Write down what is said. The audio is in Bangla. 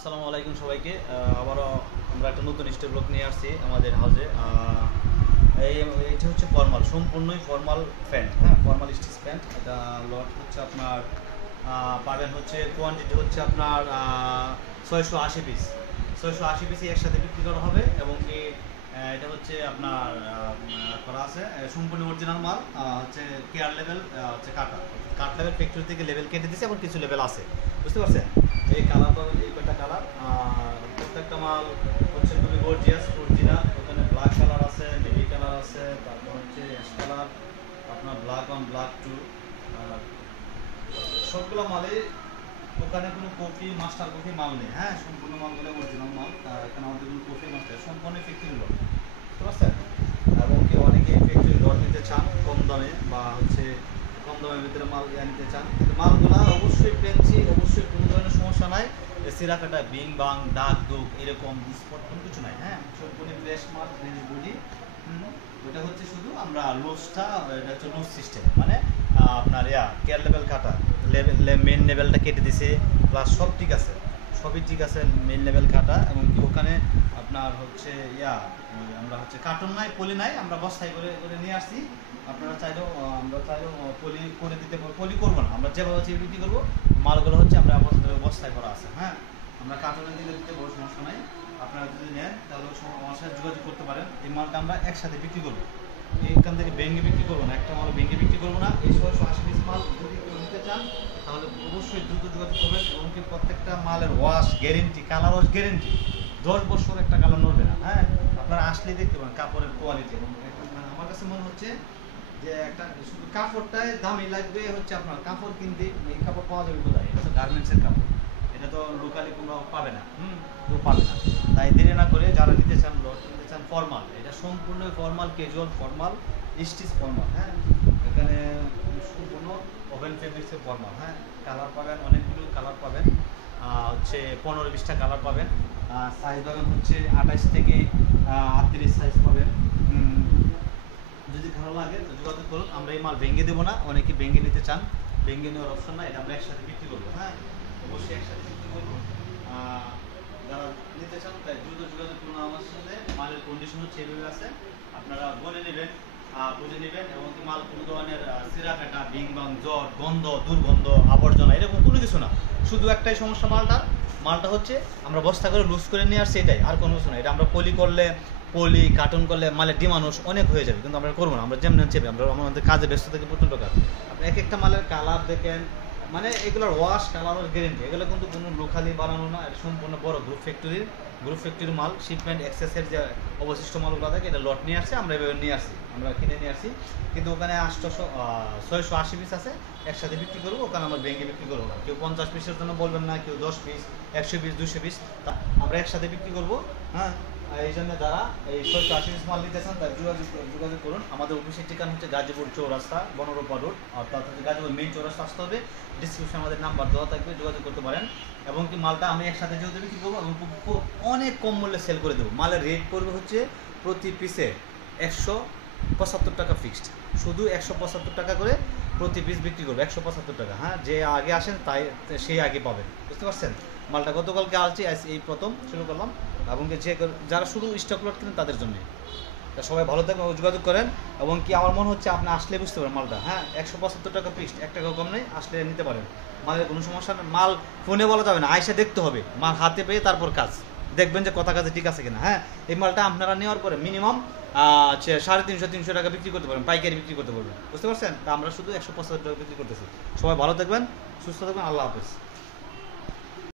আসসালামু আলাইকুম সবাইকে। আবারও আমরা একটা নতুন স্টেপ ব্লক নিয়ে আসছি আমাদের হাউজে। এইটা হচ্ছে ফর্মাল, সম্পূর্ণই ফর্মাল প্যান্ট। হ্যাঁ, ফর্মাল স্টিচ প্যান্ট। এটা লট হচ্ছে আপনার পাবেন হচ্ছে কোয়ান্টিটি হচ্ছে আপনার 680 পিস। 680 পিসই একসাথে বিক্রি করা হবে এবং কি এটা হচ্ছে আপনার করা আছে সম্পূর্ণ অরিজিনাল মাল। হচ্ছে কেয়ার লেভেল হচ্ছে কাট লেভেল ফ্যাক্টরি থেকে লেভেল কেটে দিচ্ছে এবং কিছু লেভেল আছে, বুঝতে পারছেন? এই কালার পাবেন, এই কয়টা কালার। প্রত্যেকটা মাল হচ্ছে খুবই গর্জিয়াস অরিজিনাল। ওখানে ব্ল্যাক কালার আছে, নেভি কালার আছে, তারপর হচ্ছে অ্যাশ কালার, আপনার ব্ল্যাক 1 ব্ল্যাক 2। সবগুলো মালে ওখানে কোনো কফি মাস্টার কফি মাল নেই। হ্যাঁ, সম্পূর্ণ মালগুলো অরিজিনাল মাল। এখানে আমাদের কোনো কফি মাস্টার সম্পূর্ণ ফ্যাক্টরি লট, বুঝতে পারছেন? এবং কি অনেকে ফ্যাক্টরি লট নিতে চান কম দামে, বা হচ্ছে কম দামের ভিতরে মাল নিতে চান, কিন্তু মালগুলো অবশ্যই পেন্সি, অবশ্যই কোনো ধরনের সমস্যা নাই। সিরা কাটা বিং বাং দাগ দুগ এরকম স্পট কোনো কিছু নাই। হ্যাঁ, সম্পূর্ণ ফ্রেশ মাল, ফ্রেশ বডি। ওটা হচ্ছে শুধু আমরা লুজটা, এটা হচ্ছে লুজ সিস্টেম, মানে আপনার কেয়ার লেভেল কাটা, মেন লেভেলটা কেটে দিছে, প্লাস সব ঠিক আছে, সবই ঠিক আছে। মেন লেভেল কাটা এবং কি ওখানে আপনার হচ্ছে আমরা হচ্ছে কার্টুন নাই, পলি নাই, আমরা বস্তায় করে করে নিয়ে আসছি। আপনারা চাইলেও আমরা চাইলেও পলি করে দিতে পারবো, পলি করবো না, আমরা যেভাবে হচ্ছে বিক্রি করবো মালগুলো হচ্ছে আমরা বস্তায় করা আছে। হ্যাঁ, আমরা কার্টুনে দিলে দিতে বড় সমস্যা নাই। আপনারা যদি নেন তাহলে আমার সাথে যোগাযোগ করতে পারেন। এই মালটা আমরা একসাথে বিক্রি করবো, এইখান থেকে ভেঙে বিক্রি করবো না, একটা মাল ভেঙে বিক্রি করবো না। এই 680 পিস মাল যদি কেউ নিতে চান তাহলে অবশ্যই দ্রুত যোগাযোগ করবেন। এবং কি প্রত্যেকটা মালের wash guarantee, colour wash guarantee, 10 বছর একটা কালার নড়বে না। হ্যাঁ, আপনারা আসলেই দেখতে পারেন কাপড়ের কোয়ালিটি। এবং আমার কাছে মনে হচ্ছে যে একটা শুধু কাপড়টাই দামি লাগবে, হচ্ছে আপনার কাপড় কিনতে এই কাপড় পাওয়া যাবে কোথায়? এটা তো গার্মেন্টসের কাপড়, এটা তো লোকালি কোনো পাবে না। কেউ পাবে না। তাই দেরি না করে যারা নিতে চান, লট নিতে চান ফর্মাল, এটা সম্পূর্ণ formal, casual formal, stitch formal. হ্যাঁ, এখানে সম্পূর্ণ ওভেন ফেব্রিক্সের ফর্মাল। হ্যাঁ, কালার পাবেন, অনেকগুলো কালার পাবেন, হচ্ছে 15-20টা কালার পাবেন। সাইজ পাবেন হচ্ছে 28 থেকে 38 সাইজ পাবেন। যদি ভালো লাগে তো যোগাযোগ করুন। আমরা এই মাল ভেঙে দেবো না, অনেকে ভেঙে নিতে চান, ভেঙে নেওয়ার অপশন না, এটা আমরা একসাথে বিক্রি করবো। হ্যাঁ, অবশ্যই একসাথে বিক্রি করবো। যারা নিতে চান তাই দ্রুত যোগাযোগ করুন আমার সাথে। মালের কন্ডিশন হচ্ছে এভাবে আছে, আপনারা বলে নেবেন, বুঝে নেবেন। এবং কি মাল কোনো ধরনের সিরা কাটা বিং বাং জ্বর গন্ধ দুর্গন্ধ আবর্জনা এরকম কোনো কিছু না। শুধু একটাই সমস্যা, মালটা হচ্ছে আমরা বস্তা করে লুজ করে নিয়ে আসছি, এটাই, আর কোনো কিছু না। এটা আমরা পলি করলে, পলি কার্টুন করলে মালের ডিমানুষ অনেক হয়ে যাবে, কিন্তু আমরা করবো না। আমরা যেমন চেপে আমরা আমাদের কাজে ব্যস্ত থেকে প্রচণ্ড কাজ। আপনি এক একটা মালের কালার দেখেন, মানে এগুলোর ওয়াশ কালারের গ্যারেন্টি, এগুলো কিন্তু কোনো লোকালি বানানো না, এটা সম্পূর্ণ বড় গ্রুপ ফ্যাক্টরির মাল। শিপমেন্ট এক্সেসের যে অবশিষ্ট মালগুলো থাকে এটা লট নিয়ে আসছে, আমরা এভাবে নিয়ে আসছি, আমরা কিনে নিয়ে আসছি। কিন্তু ওখানে 680 পিস আছে, একসাথে বিক্রি করবো, ওখানে আমরা ভেঙে বিক্রি করবো না। কেউ 50 পিসের জন্য বলবেন না, কেউ 10 পিস, 100 পিস, 200 পিস, আমরা একসাথে বিক্রি করবো। হ্যাঁ, এই জন্য যারা এই 680 পিস মাল নিতে চান তারা যোগাযোগ করুন। আমাদের অফিসের ঠিকানা হচ্ছে গাজীপুর চৌরাস্তা, বনরূপা রোড, অর্থাৎ হচ্ছে গাজীপুর মেইন চৌরাস্তা আসতে হবে। ডিসক্রিপশনে আমাদের নাম্বার দেওয়া থাকবে, যোগাযোগ করতে পারেন। এবং কি মালটা আমি একসাথে যেহেতু বিক্রি করবো এবং অনেক কম মূল্যে সেল করে দেবো। মালের রেট পড়বে হচ্ছে প্রতি পিসে 175 টাকা ফিক্সড, শুধু 175 টাকা করে প্রতি পিস বিক্রি করবো, 175 টাকা। হ্যাঁ, যে আগে আসেন তাই সেই আগে পাবেন, বুঝতে পারছেন? মালটা গতকালকে আসছি, এই প্রথম শুরু করলাম। এবং যারা শুধু স্টক লট কিনেন তাদের জন্য। তা সবাই ভালো থাকবেন, যোগাযোগ করেন। এবং কি আমার মনে হচ্ছে আপনি আসলে বুঝতে পারেন মালটা। হ্যাঁ, 175 টাকা ফিক্সড, 1 টাকাও কম নেই, আসলে নিতে পারেন। মালের কোনো সমস্যা না, মাল ফোনে বলা যাবে না, আয়সা দেখতে হবে, মাল হাতে পেয়ে তারপর কাজ দেখবেন যে কথা কাজে ঠিক আছে কিনা। হ্যাঁ, এই মালটা আপনারা নেওয়ার পরে মিনিমাম 350-300 টাকা বিক্রি করতে পারবেন, পাইকারি বিক্রি করতে পারবেন, বুঝতে পারছেন? তা আমরা শুধু 175 টাকা বিক্রি করতেছি। সবাই ভালো থাকবেন, সুস্থ থাকবেন, আল্লাহ হাফেজ।